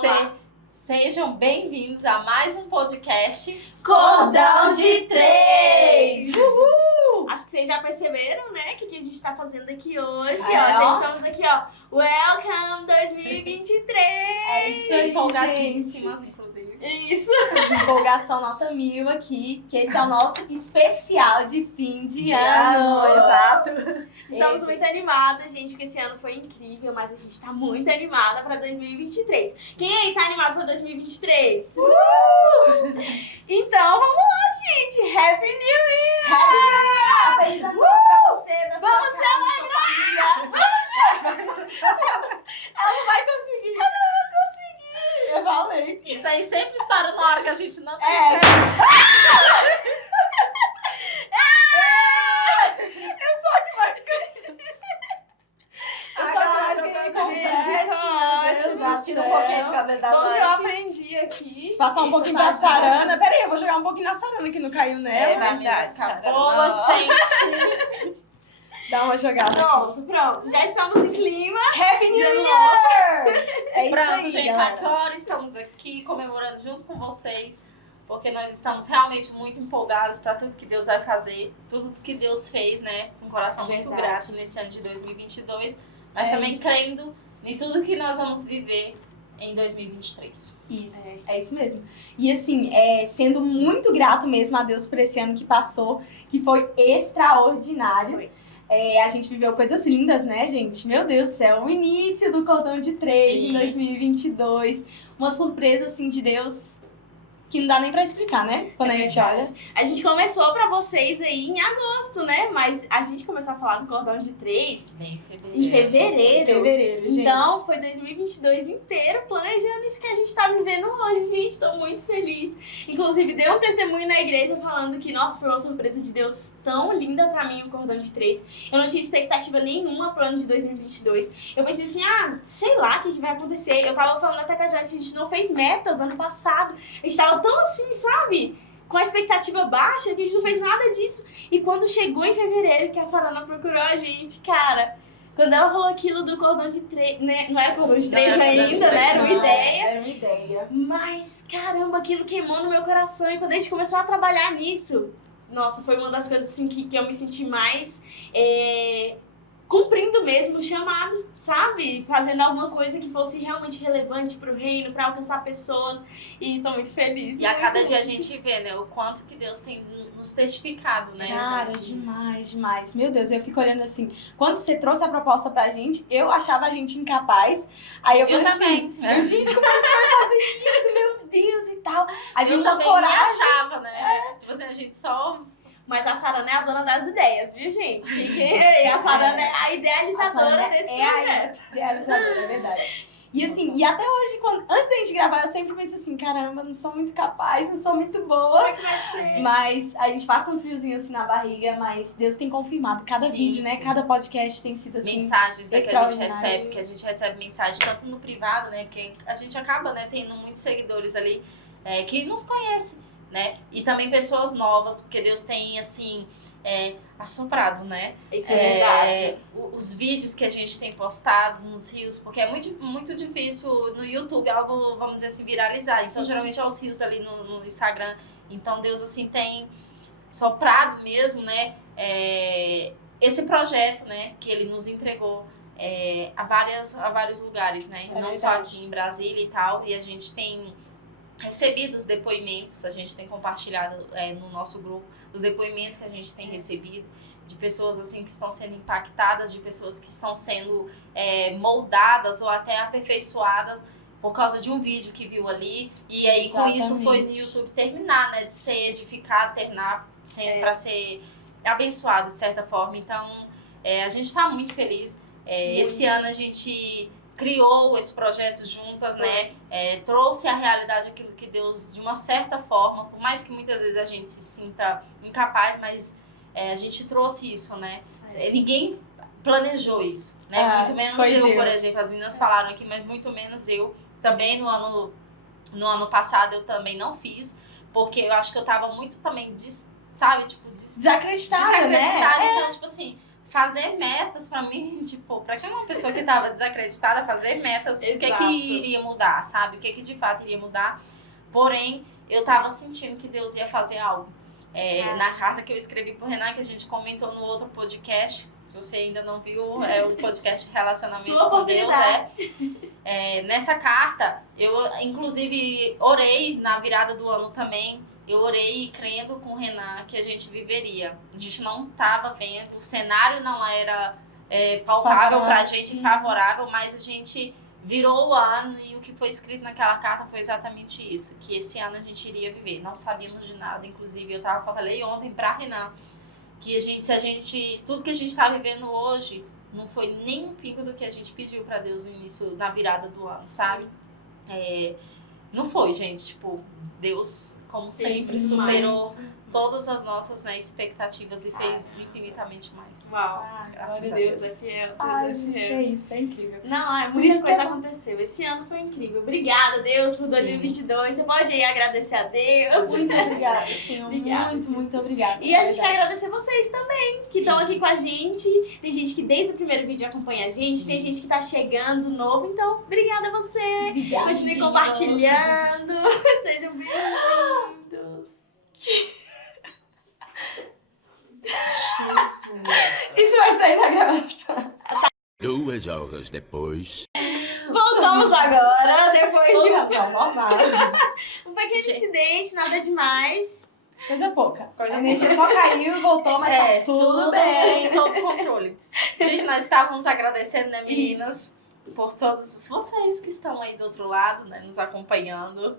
Vamos lá. Sejam bem-vindos a mais um podcast Cordão de Três! Uhul! Acho que vocês já perceberam, né, o que a gente tá fazendo aqui hoje. É, Já ó. estamos aqui, ó. Welcome 2023! É isso aí, Empolgadíssimas, inclusive. Isso! Empolgação nota 1000 aqui, que esse é o nosso especial de fim de ano. Exato. Estamos Esse. muito animadas, gente, porque esse ano foi incrível, mas a gente tá muito animada pra 2023. Quem aí tá animado pra 2023? Então, vamos lá, gente! Happy New Year! Feliz ano novo pra você, pra sua Vamos casa, sua família. Ela não vai conseguir! Eu falei. Isso aí sempre estoura na hora que a gente não tá É. esperando. Já tira um pouquinho do cabelo da Como que eu Joyce. aprendi aqui? Passar um Isso pouquinho tá da bom. Sarana. Pera aí, eu vou jogar um pouquinho na Sarana que não caiu nela. Pra mim vai ficar Sarana. boa, gente. Dá uma jogada aqui. Pronto. Já estamos em clima. Happy De New novo. Year! É isso Pronto, aí, gente, galera. agora estamos aqui comemorando junto com vocês, porque nós estamos realmente muito empolgados para tudo que Deus vai fazer, tudo que Deus fez, né? Um coração muito Verdade. grato nesse ano de 2022, mas É também isso. crendo em tudo que nós vamos viver em 2023. Isso, é isso mesmo. E assim, sendo muito grato mesmo a Deus por esse ano que passou, que foi extraordinário. A gente viveu coisas lindas, né, gente? Meu Deus do céu, o início do Cordão de Três Sim. em 2022. Uma surpresa, assim, de Deus que não dá nem pra explicar, né? Quando a gente olha. A gente começou pra vocês aí em agosto, né? Mas a gente começou a falar do Cordão de Três Bem, em fevereiro. Fevereiro, gente. Então, foi 2022 inteiro planejando isso que a gente tá vivendo hoje, gente. Tô muito feliz. Inclusive, dei um testemunho na igreja falando que, nossa, foi uma surpresa de Deus tão linda pra mim o Cordão de Três. Eu não tinha expectativa nenhuma pro ano de 2022. Eu pensei assim, sei lá o que vai acontecer. Eu tava falando até com a Joyce, a gente não fez metas ano passado. A gente tava tão assim, sabe? Com a expectativa baixa, que a gente não fez nada disso. E quando chegou em fevereiro, que a Sarana procurou a gente, cara... Quando ela falou aquilo do Cordão de Três, né? Não era Cordão de Não Três era Cordão de ainda, Três, né? Era uma não. ideia. Era uma ideia. Mas, caramba, aquilo queimou no meu coração. E quando a gente começou a trabalhar nisso, nossa, foi uma das coisas assim que eu me senti mais cumprindo mesmo o chamado, sabe? Fazendo alguma coisa que fosse realmente relevante pro reino, pra alcançar pessoas. E tô muito feliz. E a muito cada dia a feliz. gente vê, né, o quanto que Deus tem nos testificado, né? Cara, Isso. demais, demais. Meu Deus, eu fico olhando assim. Quando você trouxe a proposta pra gente, eu achava a gente incapaz. Aí eu Eu falei também. assim, gente, como a gente vai fazer isso? Meu Deus e tal. Aí veio Eu uma também me coragem. achava, né? Tipo assim, a gente só... Mas a Sarana é a dona das ideias, viu, gente? A Sarana é a idealizadora desse projeto. A idealizadora, é verdade. E assim, e até hoje, antes da gente gravar, eu sempre penso assim, caramba, não sou muito capaz, não sou muito boa. Mas a gente passa um friozinho assim na barriga, mas Deus tem confirmado. Cada Sim, vídeo, né? sim. Cada podcast tem sido assim. Mensagens, né, que a gente extraordinário. recebe, mensagem tanto no privado, né? Porque a gente acaba, né, tendo muitos seguidores ali que nos conhecem, né? E também pessoas novas, porque Deus tem, assim, assoprado, né? Isso é verdade. Os vídeos que a gente tem postados nos rios, porque é muito, muito difícil no YouTube algo, vamos dizer assim, viralizar. Então, geralmente é os rios ali no Instagram. Então, Deus, assim, tem soprado mesmo, né? Esse projeto, né? Que Ele nos entregou a vários lugares, né? É Não só verdade. aqui em Brasília e tal. E a gente tem recebido os depoimentos, a gente tem compartilhado no nosso grupo os depoimentos que a gente tem recebido de pessoas assim que estão sendo impactadas, de pessoas que estão sendo moldadas ou até aperfeiçoadas por causa de um vídeo que viu ali, e aí com isso foi no YouTube terminar, né, de ser edificado, para ser abençoado de certa forma. Então a gente está muito feliz. Esse ano a gente criou esse projeto juntas, né? Trouxe à realidade aquilo que Deus, de uma certa forma, por mais que muitas vezes a gente se sinta incapaz, mas a gente trouxe isso, né? Ninguém planejou isso, né? Muito menos eu, Deus. por exemplo. As meninas falaram aqui, mas muito menos eu. Também no ano passado eu também não fiz, porque eu acho que eu tava muito também, desacreditada, Desacreditada, né? Então, tipo assim, fazer metas pra mim, tipo, pra que uma pessoa que tava desacreditada fazer metas, o que Exato. iria mudar, sabe? O que de fato iria mudar. Porém, eu tava sentindo que Deus ia fazer algo. Na carta que eu escrevi pro Renan, que a gente comentou no outro podcast, se você ainda não viu, é o podcast Relacionamento Sua com Deus. oportunidade. Nessa carta, eu inclusive orei na virada do ano também. Eu orei crendo com o Renan que a gente viveria. A gente não estava vendo, o cenário não era palpável pra gente, favorável, mas a gente virou o ano e o que foi escrito naquela carta foi exatamente isso, que esse ano a gente iria viver. Não sabíamos de nada, inclusive eu falei ontem pra Renan que tudo que a gente tá vivendo hoje não foi nem um pingo do que a gente pediu pra Deus no início, na virada do ano, sabe? Não foi, gente, tipo, Deus, como sempre, superou todas as nossas expectativas e fez infinitamente mais. Uau, Graças glória a a Deus, Deus. é fiel. Ai, Deus é gente, fiel. é isso, é incrível. Não, Por muita isso que coisa é bom. aconteceu. Esse ano foi incrível. Obrigada, Deus, por Sim. 2022. Você pode aí agradecer a Deus. Muito obrigada, Senhor. Obrigada, Muito obrigada. E a gente quer agradecer vocês também, que Sim. estão aqui com a gente. Tem gente que desde o primeiro vídeo acompanha a gente, Sim. tem gente que tá chegando novo. Então, obrida a você. Obrigada. Continue compartilhando. Sejam bem-vindos. Isso vai sair na gravação. 2 horas depois. Voltamos agora, depois de Voltamos ao normal. um pequeno Gente. incidente, nada demais. Coisa pouca. Coisa A energia só caiu e voltou, mas tá tudo bem. sob controle. Gente, nós estávamos agradecendo, né, meninas, por todos vocês que estão aí do outro lado, né, nos acompanhando.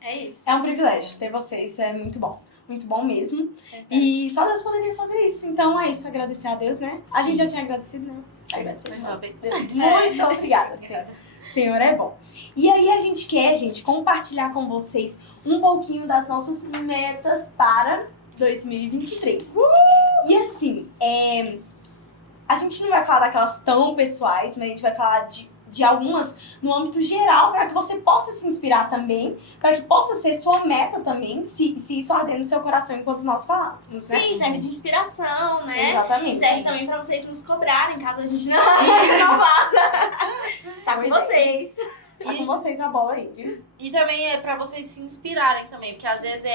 É isso. É um privilégio ter vocês, é muito bom. Muito bom mesmo. E só Deus poderia fazer isso. Então é isso, agradecer a Deus, né? A gente já tinha agradecido, né? Agradecer. Mais uma vez. Muito obrigada, Senhor. O Senhor é bom. E aí a gente quer, gente, compartilhar com vocês um pouquinho das nossas metas para 2023. E assim, a gente não vai falar daquelas tão pessoais, mas a gente vai falar de algumas no âmbito geral, para que você possa se inspirar também, para que possa ser sua meta também, se isso arder no seu coração enquanto nós falamos. Né? Sim, serve de inspiração, né? Exatamente. E serve também pra vocês nos cobrarem, caso a gente não faça. Tá com Boa vocês. Tá com vocês a bola aí, viu? E também é pra vocês se inspirarem também, porque às vezes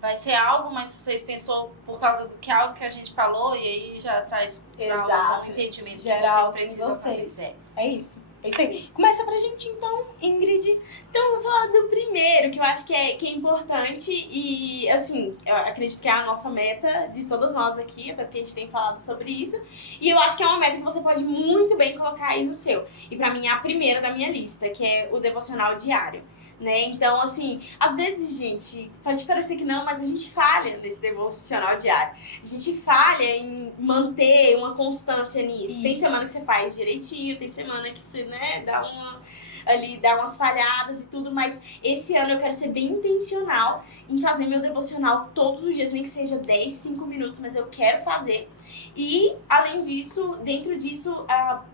vai ser algo, mas vocês pensou por causa do que algo que a gente falou, e aí já traz pra um entendimento Geral, que vocês precisam vocês. fazer. É isso. É isso aí. Começa pra gente então, Ingrid. Então, eu vou falar do primeiro, que eu acho que é importante e, assim, eu acredito que é a nossa meta de todas nós aqui, até porque a gente tem falado sobre isso. E eu acho que é uma meta que você pode muito bem colocar aí no seu. E pra mim é a primeira da minha lista, que é o devocional diário. Né? Então, assim, às vezes, gente, pode parecer que não, mas a gente falha nesse devocional diário. A gente falha em manter uma constância nisso. Isso. Tem semana que você faz direitinho, tem semana que você, né, dá umas falhadas e tudo, mas esse ano eu quero ser bem intencional em fazer meu devocional todos os dias, nem que seja 10, 5 minutos, mas eu quero fazer. E, além disso, dentro disso,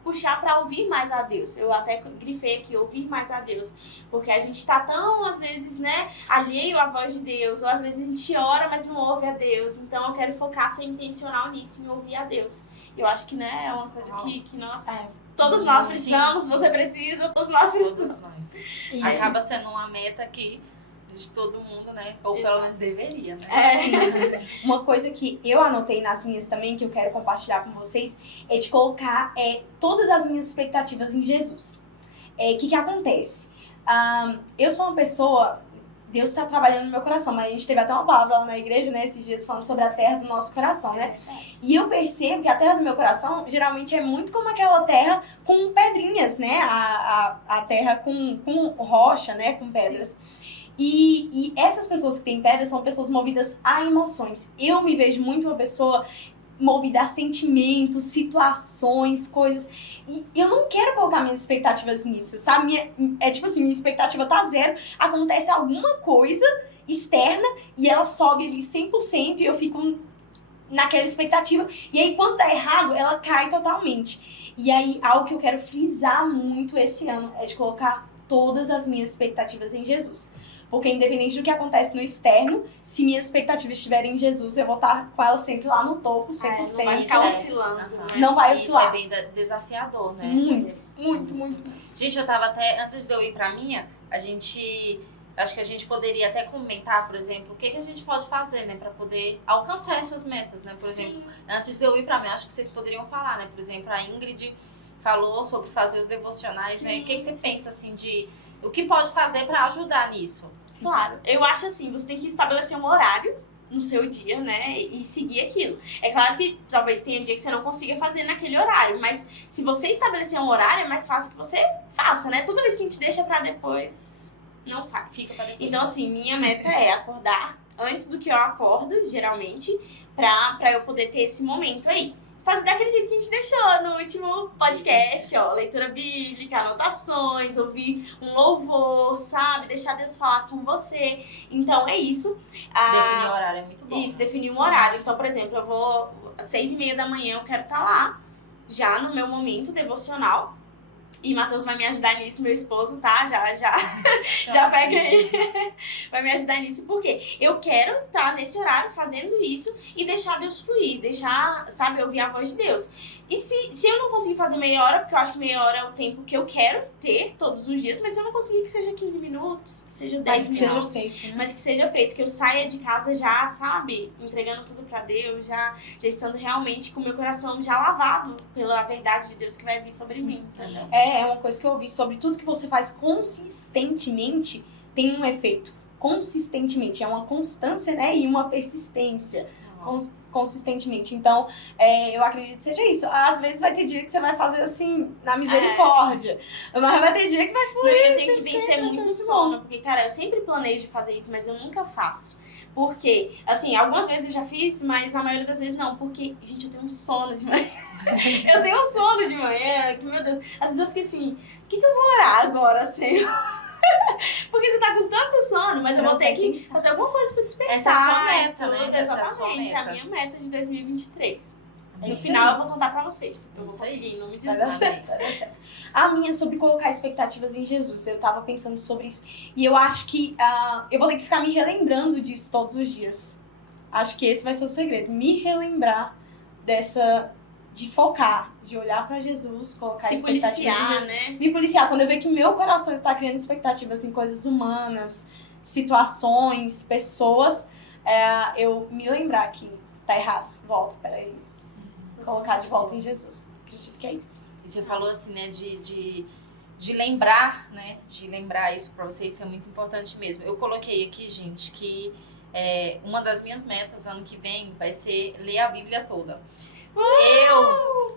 puxar para ouvir mais a Deus. Eu até grifei aqui, ouvir mais a Deus. Porque a gente tá tão, às vezes, né, alheio à voz de Deus. Ou às vezes a gente ora, mas não ouve a Deus. Então eu quero focar, ser intencional nisso, em ouvir a Deus. Eu acho que, né, é uma coisa que nós... Todos nós precisamos, Sim. você precisa, todos nós precisamos. Todos nós. Isso. Acaba sendo uma meta que de todo mundo, né? Ou pelo menos deveria, né? Sim. Uma coisa que eu anotei nas minhas também, que eu quero compartilhar com vocês, é de colocar todas as minhas expectativas em Jesus. O que acontece? Eu sou uma pessoa... Deus está trabalhando no meu coração, mas a gente teve até uma palavra lá na igreja, né, esses dias, falando sobre a terra do nosso coração, né? E eu percebo que a terra do meu coração, geralmente, é muito como aquela terra com pedrinhas, né? A terra com rocha, né? Com pedras. E essas pessoas que têm pedras são pessoas movidas a emoções. Eu me vejo muito uma pessoa movida a sentimentos, situações, coisas. E eu não quero colocar minhas expectativas nisso, sabe? Tipo assim, minha expectativa tá zero, acontece alguma coisa externa e ela sobe ali 100% e eu fico naquela expectativa. E aí, quando tá errado, ela cai totalmente. E aí, algo que eu quero frisar muito esse ano é de colocar todas as minhas expectativas em Jesus. Porque independente do que acontece no externo, se minhas expectativas estiverem em Jesus, eu vou estar com ela sempre lá no topo, 100%. Não vai ficar oscilando. Aham. Né? Não vai Isso oscilar. é bem desafiador, né? Muito. Gente, eu tava até, antes de eu ir pra minha, acho que a gente poderia até comentar, por exemplo, o que a gente pode fazer, né, pra poder alcançar essas metas, né? Por exemplo, antes de eu ir pra minha, acho que vocês poderiam falar, né? Por exemplo, a Ingrid falou sobre fazer os devocionais, né? O que você pensa, assim, de o que pode fazer pra ajudar nisso? Claro, eu acho assim, você tem que estabelecer um horário no seu dia, né, e seguir aquilo. É claro que talvez tenha dia que você não consiga fazer naquele horário, mas se você estabelecer um horário, é mais fácil que você faça, né? Toda vez que a gente deixa pra depois, não faz. Fica pra depois. Então, assim, minha meta é acordar antes do que eu acordo, geralmente, pra eu poder ter esse momento aí. Fazer daquele jeito que a gente deixou no último podcast, ó. Leitura bíblica, anotações, ouvir um louvor, sabe? Deixar Deus falar com você. Então, é isso. Definir o horário é muito bom. Isso, né? definir um horário. Então, por exemplo, eu vou às 6:30 da manhã, eu quero estar lá, já no meu momento devocional. E Matheus vai me ajudar nisso, meu esposo, tá? Já pega aí. Vai me ajudar nisso, porque eu quero estar nesse horário fazendo isso e deixar Deus fluir, deixar, sabe, ouvir a voz de Deus. E se eu não conseguir fazer meia hora, porque eu acho que meia hora é o tempo que eu quero ter todos os dias, mas se eu não conseguir que seja 15 minutos, que seja 10 Mas que minutos, seja feito, né? mas que seja feito, que eu saia de casa já, sabe, entregando tudo pra Deus, já estando realmente com o meu coração já lavado pela verdade de Deus que vai vir sobre mim, entendeu? É uma coisa que eu ouvi sobre tudo que você faz consistentemente tem um efeito. Consistentemente, é uma constância, né? E uma persistência. Consistentemente. Então, eu acredito que seja isso. Às vezes vai ter dia que você vai fazer assim, na misericórdia. Mas vai ter dia que vai fluir. Eu tenho que vencer muito sono, porque, cara, eu sempre planejo fazer isso, mas eu nunca faço. Porque, assim, algumas vezes eu já fiz, mas na maioria das vezes não. Porque, gente, eu tenho um sono de manhã. Eu tenho um sono de manhã, que, meu Deus. Às vezes eu fico assim, o que eu vou orar agora, Senhor? Porque você tá com tanto sono, mas eu vou ter que fazer alguma coisa pra despertar. Essa é a sua meta, né? Tudo, Essa é a sua exatamente, meta. a minha meta de 2023. No isso final aí. eu vou contar pra vocês. Eu vou Isso aí. conseguir, em nome de Vai dar Jesus. certo, vai dar certo. A minha é sobre colocar expectativas em Jesus. Eu tava pensando sobre isso. E eu acho que eu vou ter que ficar me relembrando disso todos os dias. Acho que esse vai ser o segredo. Me relembrar de focar, de olhar pra Jesus, colocar Se expectativas em policiar, Jesus. né? Me policiar. Quando eu ver que meu coração está criando expectativas em coisas humanas, situações, pessoas, eu me lembrar que tá errado. Volta, peraí. Colocar de volta em Jesus. Acredito que é isso. E você falou assim, né, de lembrar, né, de lembrar isso pra vocês, isso é muito importante mesmo. Eu coloquei aqui, gente, que uma das minhas metas ano que vem vai ser ler a Bíblia toda.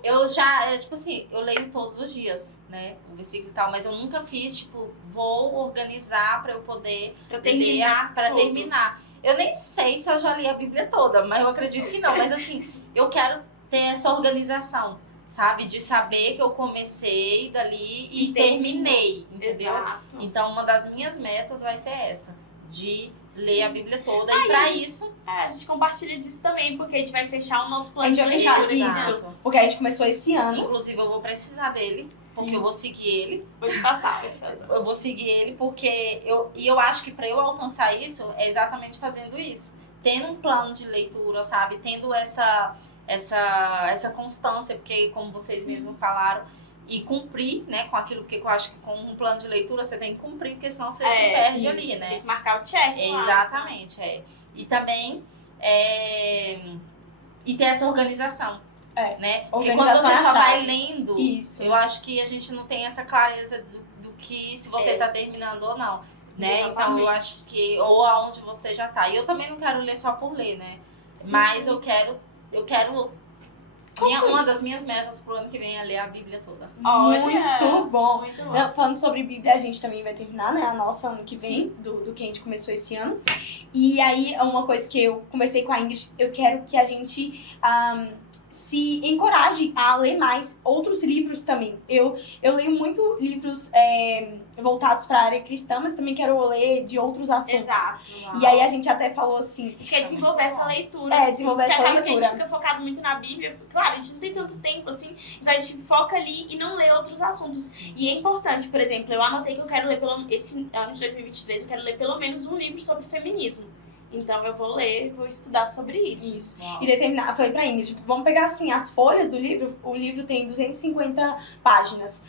Eu já, tipo assim, eu leio todos os dias, né, o versículo e tal, mas eu nunca fiz, tipo, vou organizar pra eu poder terminar para tudo. terminar. Eu nem sei se eu já li a Bíblia toda, mas eu acredito que não. Mas assim, eu quero ter essa organização, sabe? De saber que eu comecei dali e terminei, entendeu? Exato. Então, uma das minhas metas vai ser essa, de ler a Bíblia toda. E pra isso, A gente compartilha disso também, porque a gente vai fechar o nosso A plano gente de vai fechar leitura. isso. né? exato. Porque a gente começou esse ano. Inclusive, eu vou precisar dele, porque eu vou seguir ele. Vou te passar. Eu vou seguir ele porque eu acho que para eu alcançar isso é exatamente fazendo isso, tendo um plano de leitura, sabe, tendo essa constância, porque como vocês mesmos falaram, e cumprir, né, com aquilo, porque eu acho que com um plano de leitura você tem que cumprir, porque senão você se perde isso, ali, né? Tem que marcar o check. lá. Exatamente, E também e ter essa organização. Né? Porque quando Organização você é a só vai chave. lendo, Isso. eu acho que a gente não tem essa clareza do que se você tá terminando ou não, né? Então Exatamente. eu acho que ou aonde você já tá. E eu também não quero ler só por ler, né? Sim. Mas eu quero uma das minhas metas pro ano que vem é ler a Bíblia toda. Olha, Muito bom. Muito bom. Não, falando sobre Bíblia, a gente também vai terminar, né? A nossa ano que vem, Sim. do que a gente começou esse ano. E aí, uma coisa que eu conversei com a Ingrid, eu quero que a gente se encoraje a ler mais outros livros também. Eu leio muito livros voltados para a área cristã, mas também quero ler de outros assuntos. Exato. E aí a gente até falou assim... A gente quer desenvolver essa leitura. desenvolver essa Porque acaba que a leitura. gente fica focado muito na Bíblia. Claro, a gente não tem tanto tempo assim, então a gente foca ali e não lê outros assuntos. E é importante, por exemplo, eu anotei que eu quero ler, esse ano de 2023, eu quero ler pelo menos um livro sobre feminismo. Então eu vou ler, vou estudar sobre isso. Isso. E determinar, eu falei pra Ingrid, vamos pegar assim, as folhas do livro, o livro tem 250 páginas.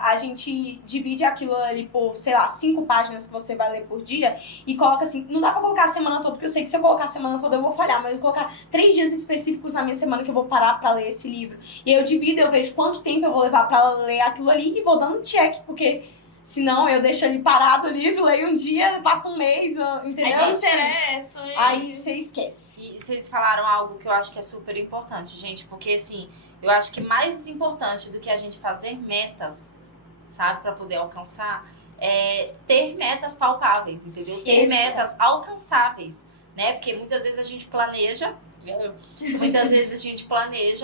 A gente divide aquilo ali por, sei lá, 5 páginas que você vai ler por dia e coloca assim, não dá pra colocar a semana toda, porque eu sei que se eu colocar a semana toda eu vou falhar, mas eu vou colocar 3 dias específicos na minha semana que eu vou parar pra ler esse livro. E aí eu divido, eu vejo quanto tempo eu vou levar pra ler aquilo ali e vou dando check, porque... Senão eu deixo ele parado o livro, leio um dia, passa um mês, entendeu? Aí não interessa. Aí você esquece. E vocês falaram algo que eu acho que é super importante, gente, porque assim, eu acho que mais importante do que a gente fazer metas, sabe, pra poder alcançar, é ter metas palpáveis, entendeu? Ter metas alcançáveis, né? Porque muitas vezes a gente planeja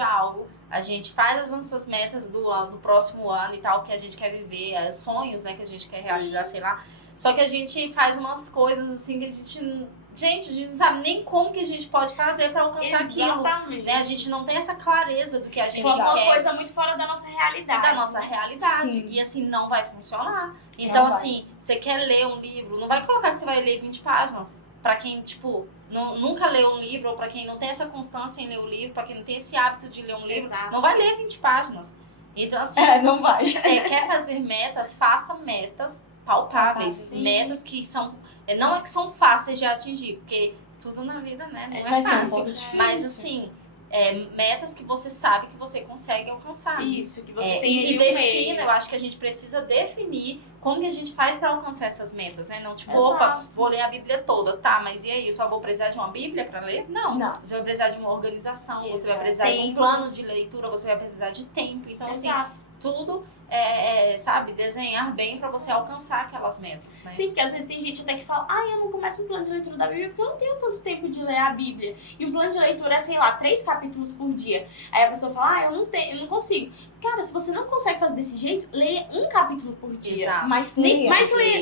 algo, a gente faz as nossas metas do próximo ano e tal, que a gente quer viver, sonhos, né, que a gente quer realizar, sei lá. Só que a gente faz umas coisas assim que a gente não sabe nem como que a gente pode fazer pra alcançar aquilo, né? A gente não tem essa clareza do que a gente uma quer. coisa muito fora da nossa realidade. Da nossa realidade. Sim. E assim, não vai funcionar. Então, assim, você quer ler um livro, não vai colocar que você vai ler 20 páginas. Pra quem, tipo, nunca leu um livro, ou pra quem não tem essa constância em ler o livro, pra quem não tem esse hábito de ler um livro, não vai ler 20 páginas. Então, assim, não vai. Quer fazer metas, faça metas palpáveis. Sim. Metas que são... Não é que são fáceis de atingir, porque tudo na vida, né, não Vai é ser um fácil. pouco difícil. Mas, assim... metas que você sabe que você consegue alcançar. Isso, que você tem E ali um defina, meio. eu acho que a gente precisa definir como que a gente faz pra alcançar essas metas, né? Não tipo, Exato. opa, vou ler a Bíblia toda, tá, mas e aí, eu só vou precisar de uma Bíblia pra ler? Não. Você vai precisar de uma organização, você vai precisar de um plano de leitura, você vai precisar de tempo. Então, assim, tudo sabe, desenhar bem pra você alcançar aquelas metas, né? Sim, porque às vezes tem gente até que fala, eu não começo um plano de leitura da Bíblia porque eu não tenho tanto tempo de ler a Bíblia. E um plano de leitura é, sei lá, 3 capítulos por dia. Aí a pessoa fala, eu não consigo. Cara, se você não consegue fazer desse jeito, leia 1 capítulo por dia. Exato. Mas leia.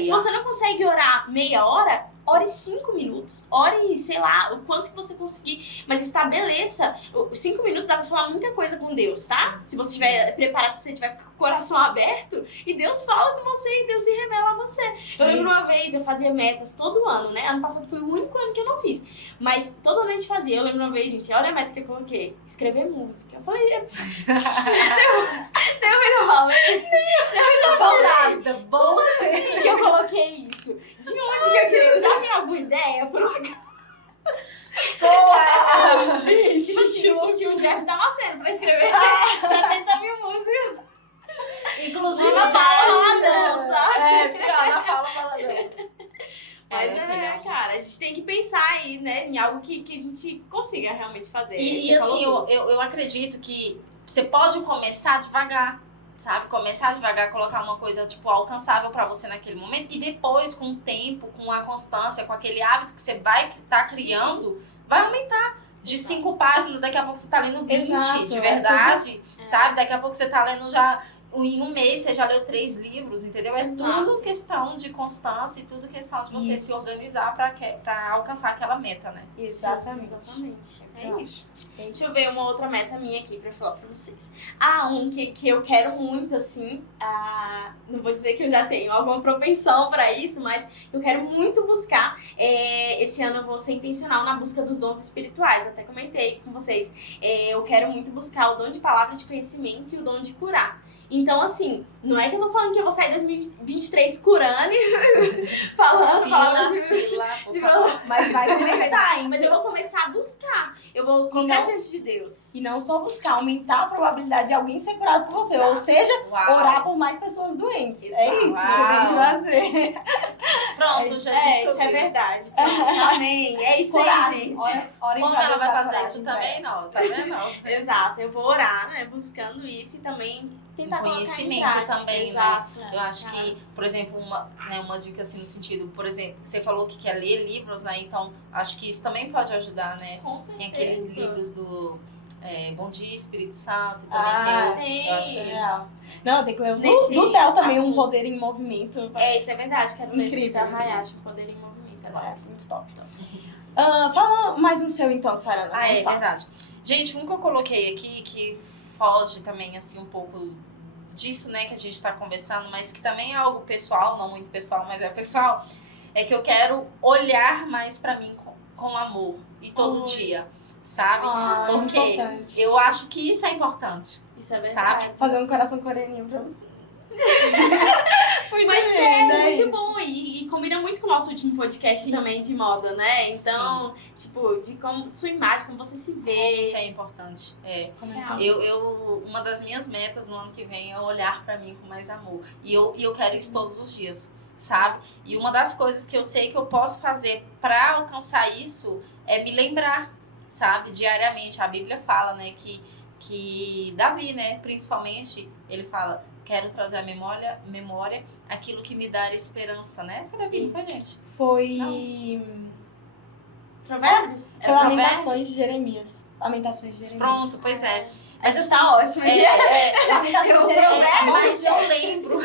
Se você não consegue orar meia hora, ore 5 minutos. Ore, sei lá, o quanto que você conseguir. Mas estabeleça. 5 minutos dá pra falar muita coisa com Deus, tá? Se você estiver preparado, se você tiver com o coração aberto, e Deus fala com você, e Deus se revela a você. Eu lembro uma vez, eu fazia metas todo ano, né? Ano passado foi o único ano que eu não fiz. Mas todo ano a gente fazia. Eu lembro uma vez, gente, olha a meta que eu coloquei. Escrever música. Eu falei... Deu muito mal. Como assim que eu coloquei isso? De onde que eu tirei? Eu já tenho alguma ideia? Por um acaso. Tipo assim, o Jeff Damasceno pra escrever 70 mil músicas. Inclusive, Uma já balada, sabe? na fala. Mas cara, a gente tem que pensar aí, né, em algo que a gente consiga realmente fazer. E assim, eu acredito que você pode começar devagar, sabe? Começar devagar, colocar uma coisa, tipo, alcançável pra você naquele momento. E depois, com o tempo, com a constância, com aquele hábito que você vai estar criando, vai aumentar. De 5 páginas, daqui a pouco você tá lendo 20, Exato, de verdade, sabe? Daqui a pouco você tá lendo já... Em um mês você já leu 3 livros, entendeu? É tudo questão de constância e tudo questão de você se organizar pra alcançar aquela meta, né? Exatamente. É isso. Deixa eu ver uma outra meta minha aqui pra falar pra vocês. Um que eu quero muito, assim, não vou dizer que eu já tenho alguma propensão pra isso, mas eu quero muito buscar. Esse ano eu vou ser intencional na busca dos dons espirituais. Até comentei com vocês. Eu quero muito buscar o dom de palavra de conhecimento e o dom de curar. Então, assim, não é que eu tô falando que eu vou sair em 2023 curando e falando mas vai começar, hein? Mas eu vou começar a buscar. Eu vou colocar diante de Deus. E não só buscar, aumentar a probabilidade de alguém ser curado por você. Ou seja, orar por mais pessoas doentes. É isso que você tem que fazer. Pronto, já descobriu. Isso é verdade. Amém. É isso aí, gente. Como ela vai fazer isso também, não? Tá vendo? Exato. Eu vou orar, né? Buscando isso e também tentar conhecimento colocar em prática. também, Exato. né? Eu acho que, por exemplo, uma dica assim no sentido, por exemplo, você falou que quer ler livros, né? Então, acho que isso também pode ajudar, né? Com certeza. Tem aqueles livros Bom Dia, Espírito Santo. Também tem, eu acho que... Legal. Não, tem que ler Nesse do Theo também, assunto. Um Poder em Movimento. Isso é verdade, quero ler esse Incrível, livro da Hayashi, Poder em Movimento. Muito top. Fala mais um seu então, Sarana. Ah, é Vamos lá. verdade. Gente, um que eu coloquei aqui, que foge também, assim, um pouco disso, né, que a gente tá conversando, mas que também é algo pessoal, não muito pessoal, mas é pessoal, é que eu quero olhar mais pra mim com amor, e todo dia, sabe? Porque importante. eu acho que isso é importante, Isso é sabe? verdade. Fazer um coração coreaninho pra você. Muito Mas lindo, é muito isso. bom e combina muito com o nosso último podcast Sim. também de moda, né? Então, tipo, de como sua imagem, como você se vê. Isso é importante. Real. Uma das minhas metas no ano que vem é olhar pra mim com mais amor. E eu quero isso todos os dias, sabe? E uma das coisas que eu sei que eu posso fazer pra alcançar isso é me lembrar, sabe? Diariamente. A Bíblia fala, né, que Davi, né, principalmente, ele fala: quero trazer à memória aquilo que me dá esperança, né? Foi Davi, não foi, gente? Foi Provérbios? Era Lamentações Provérbios? de Jeremias. Lamentações de Jeremias. Pronto, pois é. Mas assim, tá ótimo. Lamentações de Jeremias. mas eu lembro.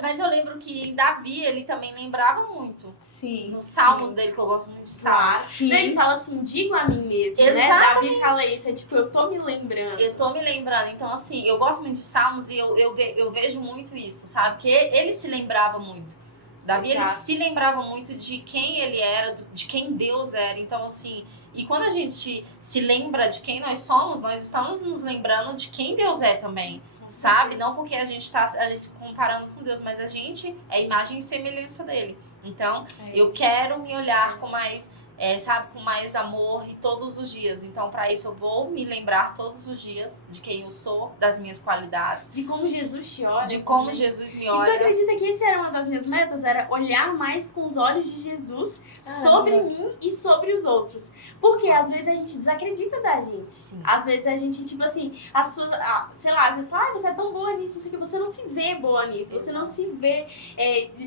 Mas eu lembro que em Davi ele também lembrava muito. Sim. Nos salmos dele, que eu gosto muito de salmos. Sim. Ele fala assim, digo a mim mesmo, né? Exatamente. Davi fala isso, é tipo, eu tô me lembrando. Eu tô me lembrando. Então, assim, eu gosto muito de salmos e eu vejo muito isso, sabe? Porque ele se lembrava muito. Davi, ele Exato. se lembrava muito de quem ele era, de quem Deus era. Então, assim, e quando a gente se lembra de quem nós somos, nós estamos nos lembrando de quem Deus é também, sabe? Não porque a gente tá ali se comparando com Deus, mas a gente é imagem e semelhança dele. Então, eu quero me olhar com mais, sabe, com mais amor e todos os dias. Então, para isso, eu vou me lembrar todos os dias de quem eu sou, das minhas qualidades, De como Jesus te olha. de como também. Jesus me E tu olha. acredita que esse era uma das minhas metas? Era olhar mais com os olhos de Jesus sobre mim e sobre os outros. Porque às vezes a gente desacredita da gente. Sim. Às vezes a gente, tipo assim, as pessoas, sei lá, às vezes falam, você é tão boa nisso, não sei o que, você não se vê boa nisso, você não se vê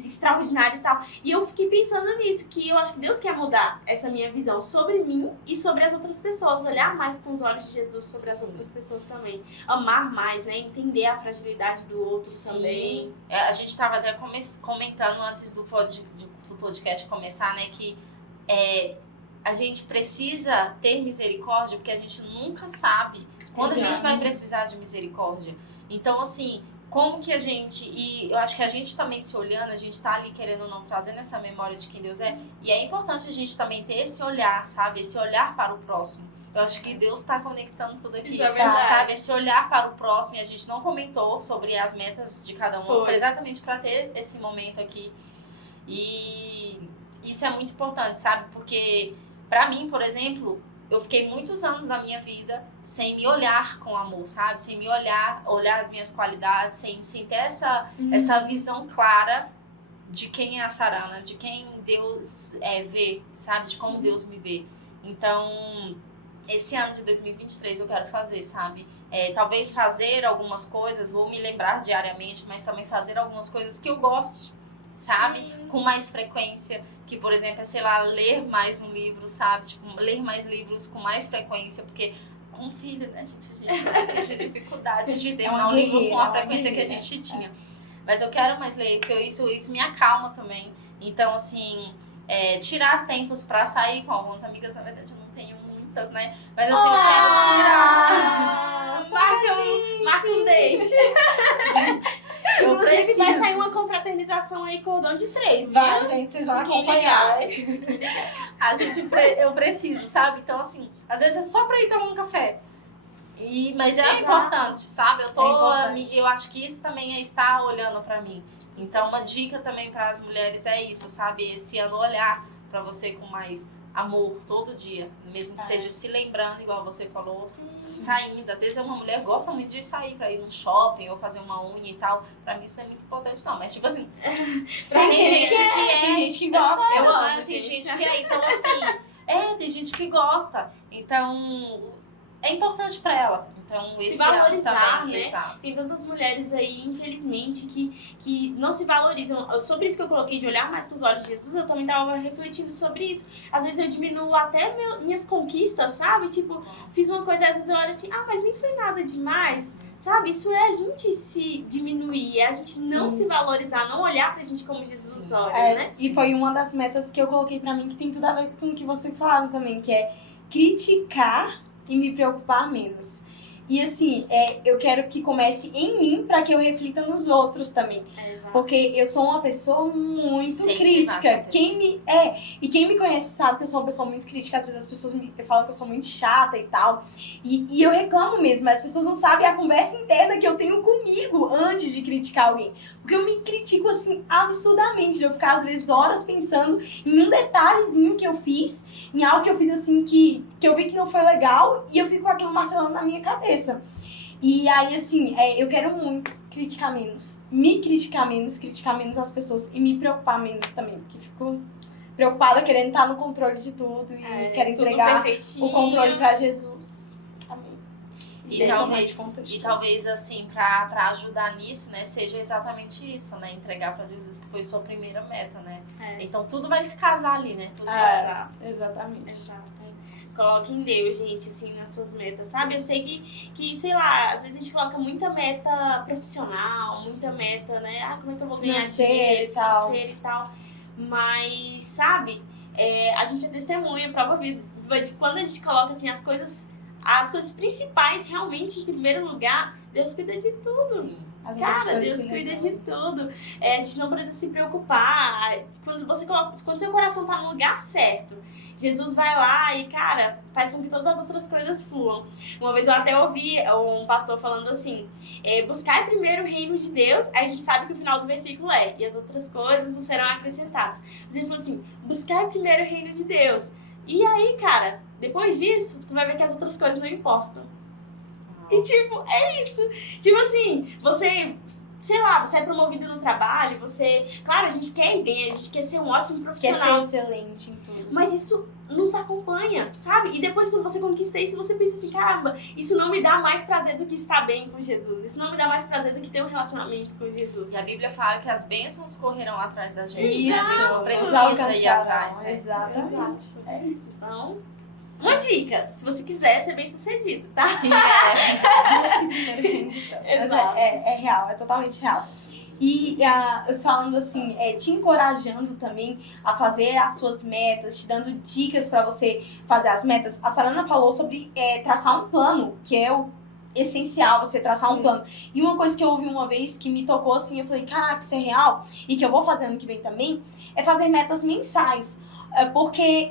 extraordinária e tal. E eu fiquei pensando nisso, que eu acho que Deus quer mudar essa minha visão sobre mim e sobre as outras pessoas. Sim. Olhar mais com os olhos de Jesus sobre as Sim. outras pessoas também. Amar mais, né? Entender a fragilidade do outro também. Sim. A gente estava até comentando antes do podcast começar, né, que a gente precisa ter misericórdia porque a gente nunca sabe quando a gente vai precisar de misericórdia. Então, assim, como que a gente... E eu acho que a gente também se olhando, a gente tá ali querendo ou não, trazendo essa memória de quem Deus é. E é importante a gente também ter esse olhar, sabe? Esse olhar para o próximo. Eu acho que Deus tá conectando tudo aqui, Isso é verdade. sabe? Esse olhar para o próximo. E a gente não comentou sobre as metas de cada um, Foi. exatamente para ter esse momento aqui. E isso é muito importante, sabe? Porque, pra mim, por exemplo, eu fiquei muitos anos da minha vida sem me olhar com amor, sabe? Sem me olhar as minhas qualidades, sem ter essa visão clara de quem é a Sarana, de quem Deus vê, sabe? De como Deus me vê. Então, esse ano de 2023 eu quero fazer, sabe? Talvez fazer algumas coisas, vou me lembrar diariamente, mas também fazer algumas coisas que eu gosto, sabe? Sim. Com mais frequência, que, por exemplo, é, sei lá, ler mais um livro, sabe? Tipo, ler mais livros com mais frequência, porque com filho, né, gente? A gente vai ter dificuldade de terminar um livro com a frequência que a gente tinha. Mas eu quero mais ler, porque isso me acalma também. Então, assim, tirar tempos pra sair com algumas amigas, na verdade eu não tenho muitas, né? Mas assim, eu quero tirar. Marca um date. Eu Inclusive, preciso. vai sair uma confraternização aí, cordão de 3, viu? Vai, gente, vocês vão Fiquem acompanhar. Eu preciso, sabe? Então, assim, às vezes é só pra ir tomar um café. Mas é Exato. importante, sabe? importante. Eu acho que isso também é estar olhando pra mim. Então, uma dica também para as mulheres é isso, sabe? Esse ano olhar pra você com mais amor todo dia. Mesmo que seja se lembrando, igual você falou, saindo. Às vezes uma mulher gosta muito de sair pra ir no shopping ou fazer uma unha e tal. Pra mim isso não é muito importante, não. Mas, tipo assim, tem gente que Tem gente que gosta. Eu amo, né? Tem gente que é. Então, assim, tem gente que gosta. Então, é importante pra ela. Então, Se esse valorizar, também, né? exato. Tem tantas mulheres aí, infelizmente, que não se valorizam. Sobre isso que eu coloquei de olhar mais com os olhos de Jesus, eu também tava refletindo sobre isso. Às vezes eu diminuo até minhas conquistas, sabe? Tipo, fiz uma coisa, às vezes eu olho assim, mas nem foi nada demais. Sabe? Isso é a gente se diminuir, é a gente não se valorizar, não olhar pra gente como Jesus olha, né? E foi uma das metas que eu coloquei pra mim, que tem tudo a ver com o que vocês falaram também, que é criticar e me preocupar menos. E assim, eu quero que comece em mim pra que eu reflita nos outros também. Porque eu sou uma pessoa muito Sempre crítica. Quem me conhece sabe que eu sou uma pessoa muito crítica. Às vezes as pessoas me falam que eu sou muito chata e tal. E eu reclamo mesmo, mas as pessoas não sabem a conversa interna que eu tenho comigo antes de criticar alguém. Porque eu me critico, assim, absurdamente. De eu ficar, às vezes, horas pensando em um detalhezinho que eu fiz, em algo que eu fiz, assim, que eu vi que não foi legal, e eu fico com aquilo martelando na minha cabeça. E aí, assim, eu quero muito criticar menos. Me criticar menos as pessoas e me preocupar menos também. Porque fico preocupada querendo estar no controle de tudo e quero entregar o controle pra Jesus. Amém. E talvez, assim, pra ajudar nisso, né, seja exatamente isso, né? Entregar pra Jesus, que foi sua primeira meta, né? Então tudo vai se casar ali, né? Tudo Exatamente. Exato. Coloque em Deus, gente, assim, nas suas metas, sabe? Eu sei que, sei lá, às vezes a gente coloca muita meta profissional, muita meta, né? Como é que eu vou ganhar dinheiro, financeira e tal. Mas, sabe, a gente é testemunha, prova viva de quando a gente coloca, assim, as coisas principais realmente em primeiro lugar, Deus cuida de tudo. Sim. Cara, Deus cuida de tudo. A gente não precisa se preocupar. Quando seu coração tá no lugar certo, Jesus vai lá e, cara, faz com que todas as outras coisas fluam. Uma vez eu até ouvi um pastor falando assim, buscar primeiro o reino de Deus, aí a gente sabe que o final do versículo e as outras coisas vos serão acrescentadas. Mas ele falou assim, buscar primeiro o reino de Deus. E aí, cara, depois disso, tu vai ver que as outras coisas não importam. E, tipo, é isso. Tipo assim, você, sei lá, você é promovido no trabalho, claro, a gente quer ir bem, a gente quer ser um ótimo profissional. Quer ser excelente em tudo. Mas isso nos acompanha, sabe? E depois, quando você conquista isso, você pensa assim, caramba, isso não me dá mais prazer do que estar bem com Jesus. Isso não me dá mais prazer do que ter um relacionamento com Jesus. E a Bíblia fala que as bênçãos correrão atrás da gente. Isso. A gente não precisa ir atrás, né? Exatamente. É isso. Então, uma dica, se você quiser ser bem sucedido, tá? Sim, é real, é totalmente real. E falando assim, te encorajando também a fazer as suas metas, te dando dicas pra você fazer as metas. A Sarana falou sobre traçar um plano, que é o essencial, você traçar um plano. E uma coisa que eu ouvi uma vez que me tocou assim, eu falei, caraca, isso é real, e que eu vou fazer ano que vem também, é fazer metas mensais. Porque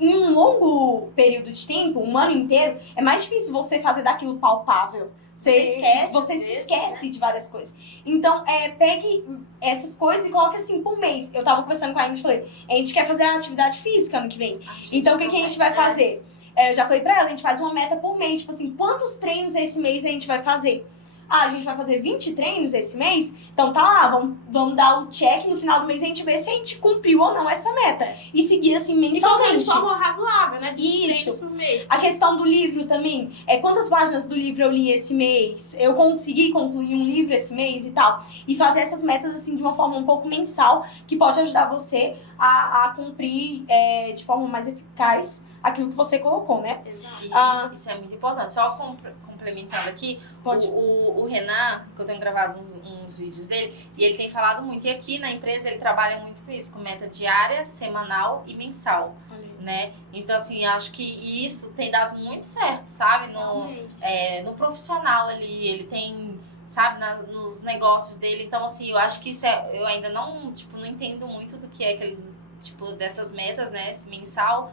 em um longo período de tempo, um ano inteiro, é mais difícil você fazer daquilo palpável. Você se esquece de várias coisas. Então, pegue essas coisas e coloque assim por mês. Eu tava conversando com a Ingrid e falei, a gente quer fazer a atividade física ano que vem. Então, o que a gente vai fazer? Eu já falei pra ela, a gente faz uma meta por mês. Tipo assim, quantos treinos esse mês a gente vai fazer? A gente vai fazer 20 treinos esse mês? Então tá lá, vamos dar o check no final do mês e a gente vê se a gente cumpriu ou não essa meta. E seguir assim mensalmente. E de forma razoável, né? 20 Isso. treinos por mês. A questão do livro também. Quantas páginas do livro eu li esse mês? Eu consegui concluir um livro esse mês e tal. E fazer essas metas assim de uma forma um pouco mensal, que pode ajudar você a cumprir de forma mais eficaz aquilo que você colocou, né? Exato. Isso é muito importante. Só complementando aqui, o Renan, que eu tenho gravado uns vídeos dele, e ele tem falado muito. E aqui na empresa ele trabalha muito com isso, com meta diária, semanal e mensal. Né? Então, assim, acho que isso tem dado muito certo, sabe? No profissional ali, ele tem, sabe, nos negócios dele. Então, assim, eu acho que isso eu ainda não entendo muito do que é aquele, tipo, dessas metas, né? Esse mensal,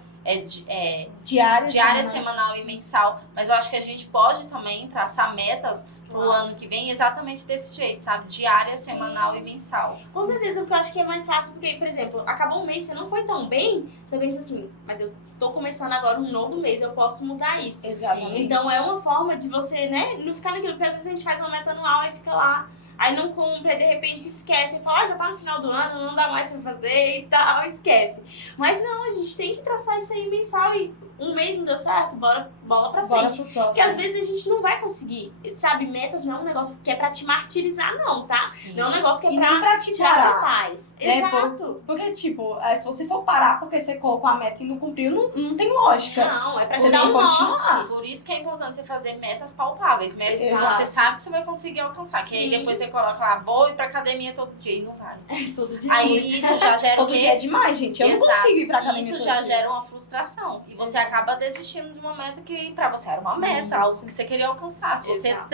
diária, semanal e mensal. Mas eu acho que a gente pode também traçar metas pro ano que vem exatamente desse jeito, sabe? Diária, semanal e mensal. Com certeza, porque eu acho que é mais fácil, porque, por exemplo, acabou um mês, você não foi tão bem, você pensa assim, mas eu tô começando agora um novo mês, eu posso mudar isso. Exatamente. Então é uma forma de você, né, não ficar naquilo, porque às vezes a gente faz uma meta anual e fica lá, aí não cumpre, aí de repente esquece, e fala, já tá no final do ano, não dá mais pra fazer e tal, esquece. Mas não, a gente tem que traçar isso aí mensal e Um mês não deu certo, bola pra Bora frente. pro próximo. Porque às vezes a gente não vai conseguir, sabe? Metas não é um negócio que é pra te martirizar, não, tá? Sim. Não é um negócio que é E nem pra te tirar sua parar. paz. Né, Exato. Porque, tipo, se você for parar porque você colocou a meta e não cumpriu, não tem lógica. Não, é pra Você você dar tem um que norte. continuar. Por isso que é importante você fazer metas palpáveis, metas que Exato. você sabe que você vai conseguir alcançar. Que aí Sim. depois você coloca lá, vou ir pra academia todo dia e não vai. Tudo de Aí isso já gera o Todo dia é quê? demais, gente. Eu não Exato. consigo ir pra academia Isso todo já dia. gera uma frustração. E você acaba desistindo de uma meta que pra você era uma meta, Isso. algo que você queria alcançar. Se você Exato.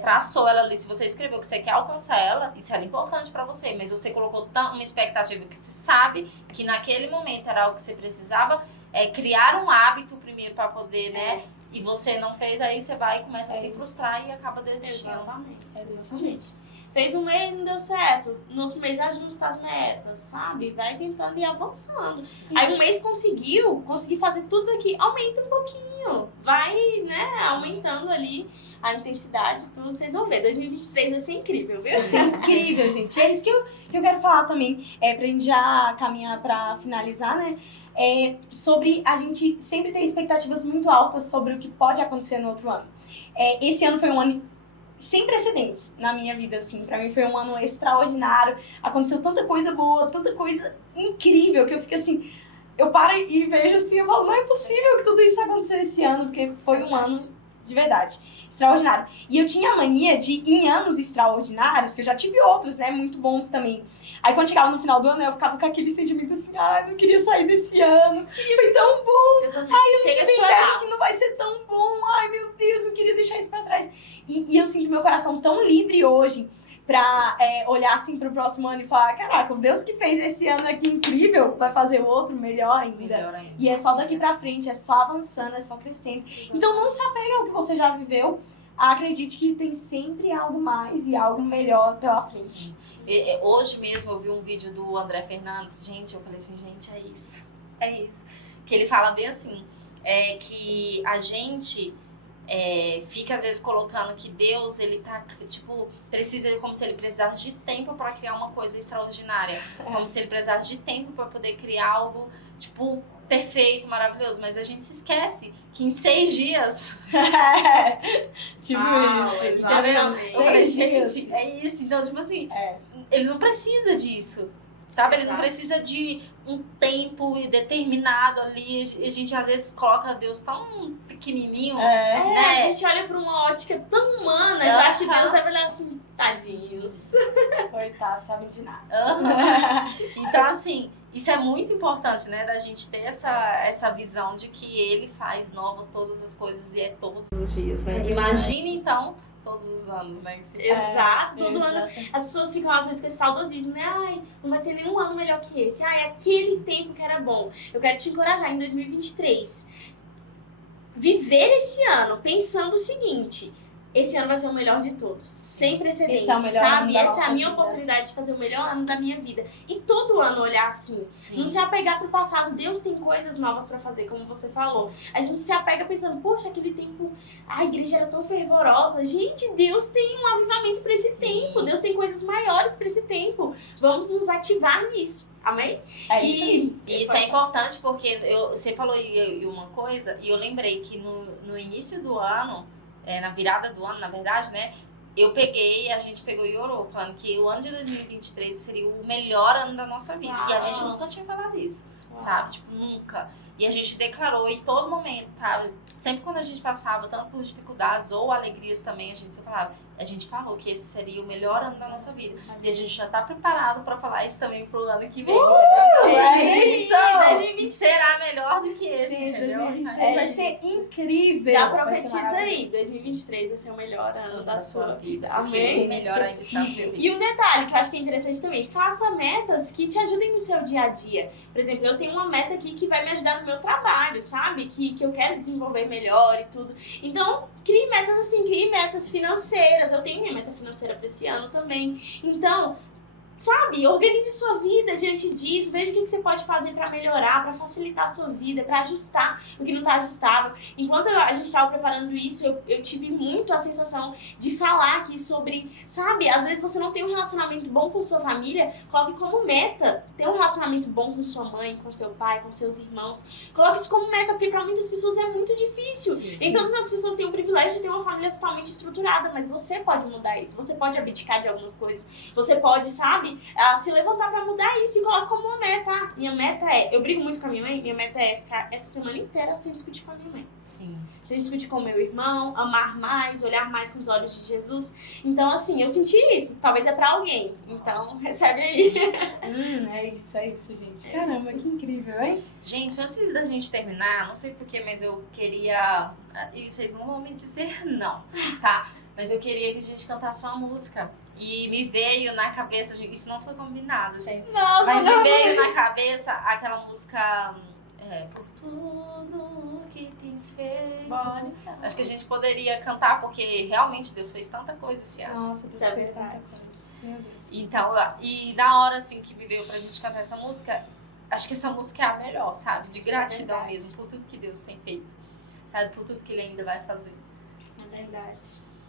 traçou ela ali, se você escreveu que você quer alcançar ela, isso era importante pra você. Mas você colocou uma expectativa que você sabe que naquele momento era algo que você precisava criar um hábito primeiro pra poder, né? E você não fez, aí você vai e começa a se isso. frustrar e acaba desistindo. Exatamente. É desse Exatamente. Fez um mês, não deu certo. No outro mês ajusta as metas, sabe? Vai tentando ir avançando. Aí um mês consegui fazer tudo aqui, aumenta um pouquinho. Vai, né, aumentando ali a intensidade, tudo. Vocês vão ver. 2023 vai ser incrível, viu? Vai ser incrível, gente. É isso que eu quero falar também, pra gente já caminhar pra finalizar, né? Sobre a gente sempre ter expectativas muito altas sobre o que pode acontecer no outro ano. Esse ano foi um ano sem precedentes na minha vida, assim. Pra mim foi um ano extraordinário. Aconteceu tanta coisa boa, tanta coisa incrível, que eu fico assim... Eu paro e vejo assim, eu falo, não é possível que tudo isso acontecesse esse ano, porque foi um ano de verdade extraordinário. E eu tinha a mania de, em anos extraordinários, que eu já tive outros, né, muito bons também. Aí quando chegava no final do ano, eu ficava com aquele sentimento assim, não queria sair desse ano, foi tão bom. Eu também. Chega a Bem chorar. breve que não vai ser tão bom, ai meu Deus, eu queria deixar isso pra trás. E eu sinto meu coração tão livre hoje pra olhar assim pro próximo ano e falar, caraca, o Deus que fez esse ano aqui incrível, vai fazer o outro melhor ainda. Melhor ainda. E é só daqui pra frente, é só avançando, é só crescendo. Então não se apega ao que você já viveu, acredite que tem sempre algo mais e algo melhor pela frente. Hoje mesmo eu vi um vídeo do André Fernandes, gente, eu falei assim, gente, é isso. Que ele fala bem assim, que a gente fica às vezes colocando que Deus, ele tá, tipo, precisa, como se ele precisasse de tempo pra criar uma coisa extraordinária. Como se ele precisasse de tempo pra poder criar algo, tipo, perfeito, maravilhoso. Mas a gente se esquece que em 6 dias... Tipo isso. exatamente. Eu falei, 6 dias. gente, é isso. Então, tipo assim, ele não precisa disso. Sabe? Ele não Exato. precisa de um tempo determinado ali. A gente às vezes coloca Deus tão pequenininho. A gente olha pra uma ótica tão humana e eu acho que Deus deve olhar assim, tadinhos. Coitado, sabem de nada. Então, assim, isso é muito importante, né? Da gente ter essa visão de que ele faz nova todas as coisas e todos os dias, né? Imagine, então, todos os anos, né? Exato, todo ano. As pessoas ficam às vezes com esse saudosismo, né? Ai, não vai ter nenhum ano melhor que esse. Ai, aquele tempo que era bom. Eu quero te encorajar em 2023. Viver esse ano pensando o seguinte: esse ano vai ser o melhor de todos. Sem precedentes, Esse é o melhor ano sabe? da Essa é a nossa minha vida. oportunidade de fazer o melhor ano da minha vida. E todo ano olhar assim. Sim. Não se apegar pro passado. Deus tem coisas novas pra fazer, como você falou. A gente se apega pensando, poxa, aquele tempo, a igreja era tão fervorosa. Gente, Deus tem um avivamento pra esse Sim. tempo. Deus tem coisas maiores pra esse tempo. Vamos nos ativar nisso. Amém? E isso é importante porque você falou aí uma coisa e eu lembrei que no início do ano, na virada do ano, na verdade, né? A gente pegou e orou, falando que o ano de 2023 seria o melhor ano da nossa vida. E a gente nunca tinha falado isso, sabe? Tipo, nunca. E a gente declarou em todo momento, tá? Sempre quando a gente passava, tanto por dificuldades ou alegrias também, a gente falou que esse seria o melhor ano da nossa vida. E a gente já tá preparado pra falar isso também pro ano que vem. Isso! E será melhor do que esse, Sim, entendeu? 2023 vai ser incrível. Já Vai ser profetiza aí. maravilhoso. 2023 vai ser o melhor ano da sua vida. Porque Amém? o melhor ainda está por vir. E um detalhe que eu acho que é interessante também, faça metas que te ajudem no seu dia a dia. Por exemplo, eu tenho uma meta aqui que vai me ajudar no meu trabalho, sabe? Que eu quero desenvolver melhor e tudo. Então, crie metas assim, crie metas financeiras. Eu tenho minha meta financeira pra esse ano também. Então, sabe, organize sua vida diante disso, veja o que você pode fazer pra melhorar, pra facilitar a sua vida, pra ajustar o que não tá ajustável. Enquanto a gente tava preparando isso, eu tive muito a sensação de falar aqui sobre, sabe, às vezes você não tem um relacionamento bom com sua família, coloque como meta ter um relacionamento bom com sua mãe, com seu pai, com seus irmãos. Coloque isso como meta, porque pra muitas pessoas é muito difícil. Sim, sim. Nem todas as pessoas têm o privilégio de ter uma família totalmente estruturada, mas você pode mudar isso, você pode abdicar de algumas coisas, você pode, sabe, se levantar pra mudar isso e colocar como uma meta. Ah, minha meta é, eu brigo muito com a minha mãe, minha meta é ficar essa semana inteira sem discutir com a minha mãe. Sim. Sem discutir com o meu irmão, amar mais, olhar mais com os olhos de Jesus. Então, assim, eu senti isso. Talvez é pra alguém. Então, recebe aí. É isso, gente. Caramba, que incrível, hein? Gente, antes da gente terminar, não sei porquê, mas eu queria... E vocês não vão me dizer não, tá? Mas eu queria que a gente cantasse uma música. E me veio na cabeça... Isso não foi combinado, gente. Nossa, Mas me veio na cabeça aquela música... Por tudo que tens feito. Acho que a gente poderia cantar, porque realmente Deus fez tanta coisa esse ano. Nossa, Deus Isso é fez verdade. tanta coisa. Meu Deus. Então, e na hora assim que me veio pra gente cantar essa música, acho que essa música é a melhor, sabe? De gratidão verdade. mesmo, por tudo que Deus tem feito. Sabe? Por tudo que Ele ainda vai fazer. É verdade.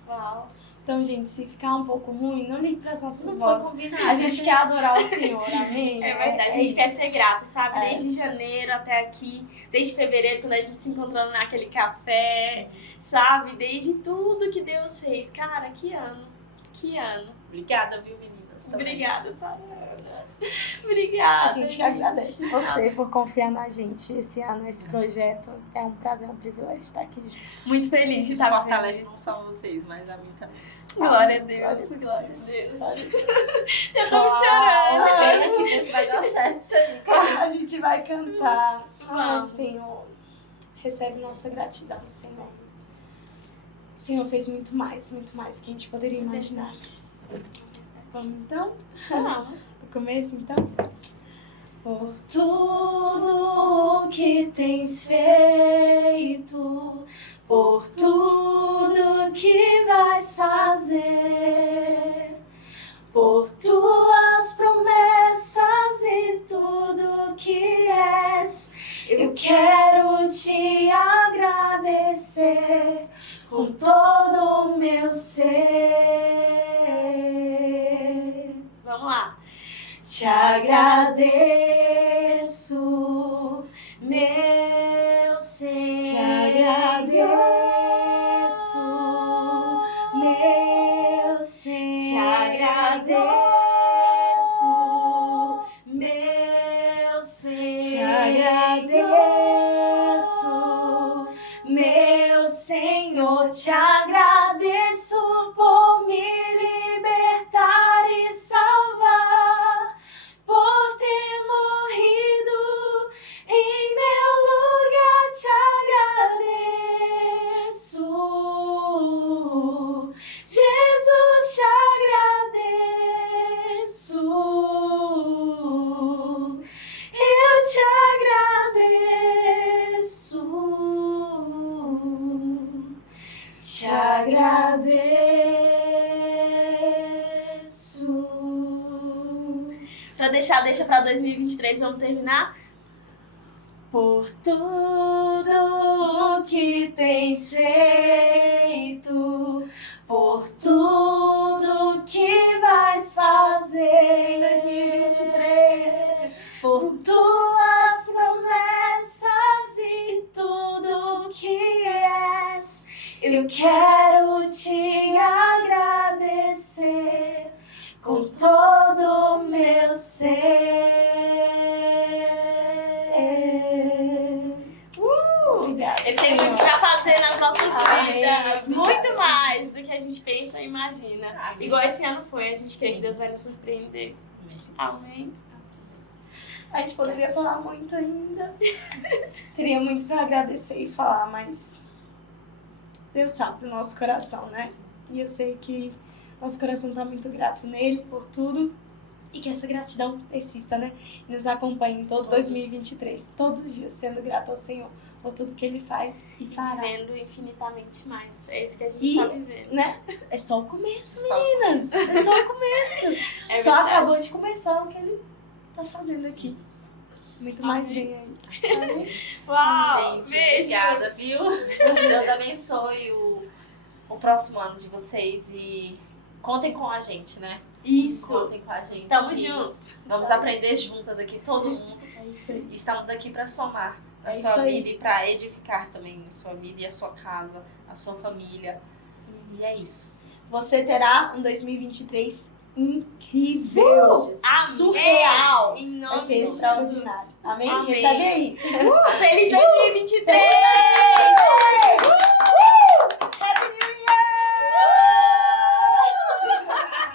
Uau. Então, gente, se ficar um pouco ruim, não ligue pras nossas Não foi vozes. combinado. A gente quer adorar o Senhor, amém? É verdade, a gente quer isso. ser grato, sabe? É. Desde janeiro até aqui, desde fevereiro, quando a gente se encontrando naquele café, sabe? Desde tudo que Deus fez. Cara, que ano. Que ano. Obrigada, viu, meninas? Também. Obrigada, Sara. Obrigada. A gente que agradece você por confiar na gente esse ano, esse projeto. É um prazer, um privilégio estar aqui junto. Muito feliz de Os estar fortalece vendo não são vocês, mas a mim também. isso. Glória a Deus, glória a Deus. Eu tô chorando. Espera que ver se vai dar certo isso aí. A gente vai cantar. Ai, Vamos. Senhor, recebe nossa gratidão, Senhor. O Senhor fez muito mais que a gente poderia imaginar. Vamos então? Vamos. No começo, então? Por tudo que tens feito, por tudo que vais fazer, por tuas promessas e tudo que és, eu quero te agradecer com todo o meu ser. Vamos lá. Te agradeço, meu ser. Te agradeço, meu ser. Te agradeço, meu ser. Te agradeço, meu Senhor. Te agradeço por me libertar e salvar, por ter morrido em meu lugar. Te agradeço, Jesus, te agradeço, eu te agradeço, te agradeço. Pra deixa pra 2023, vamos terminar? Por tudo que tens feito, por tudo que vais fazer em 2023, por tuas promessas e tudo que és, eu quero te agradecer com todo o meu ser. Obrigada. Ele tem muito pra fazer nas nossas Amém. vidas. Muito mais do que a gente pensa e imagina. Amém. Igual esse ano foi, a gente crê Sim. que Deus vai nos surpreender. Amém. A gente poderia falar muito ainda. Teria muito pra agradecer e falar, mas Deus sabe do nosso coração, né? E eu sei que nosso coração tá muito grato nele por tudo. E que essa gratidão persista, né? E nos acompanhe em todo 2023. Todos os dias, sendo grato ao Senhor por tudo que Ele faz e fará. Vivendo infinitamente mais. É isso que a gente E, tá vivendo. né? É só o começo, Só o meninas. É só o começo. É Só verdade. acabou de começar o que Ele tá fazendo aqui. Muito mais Amém. vem aí. Amém? Uau! Gente, beijo. obrigada, viu? Deus abençoe o próximo ano de vocês e contem com a gente, né? Isso. Contem com a gente. Tamo que junto. Vamos aprender juntas aqui, todo mundo. É isso aí. Estamos aqui para somar na É sua isso aí. vida e para edificar também a sua vida e a sua casa, a sua família. E é isso. Você terá um 2023 incrível. Jesus. Amém. Surreal. Em Vai nome ser de extraordinário. Jesus. Amém? Amém. Recebe aí.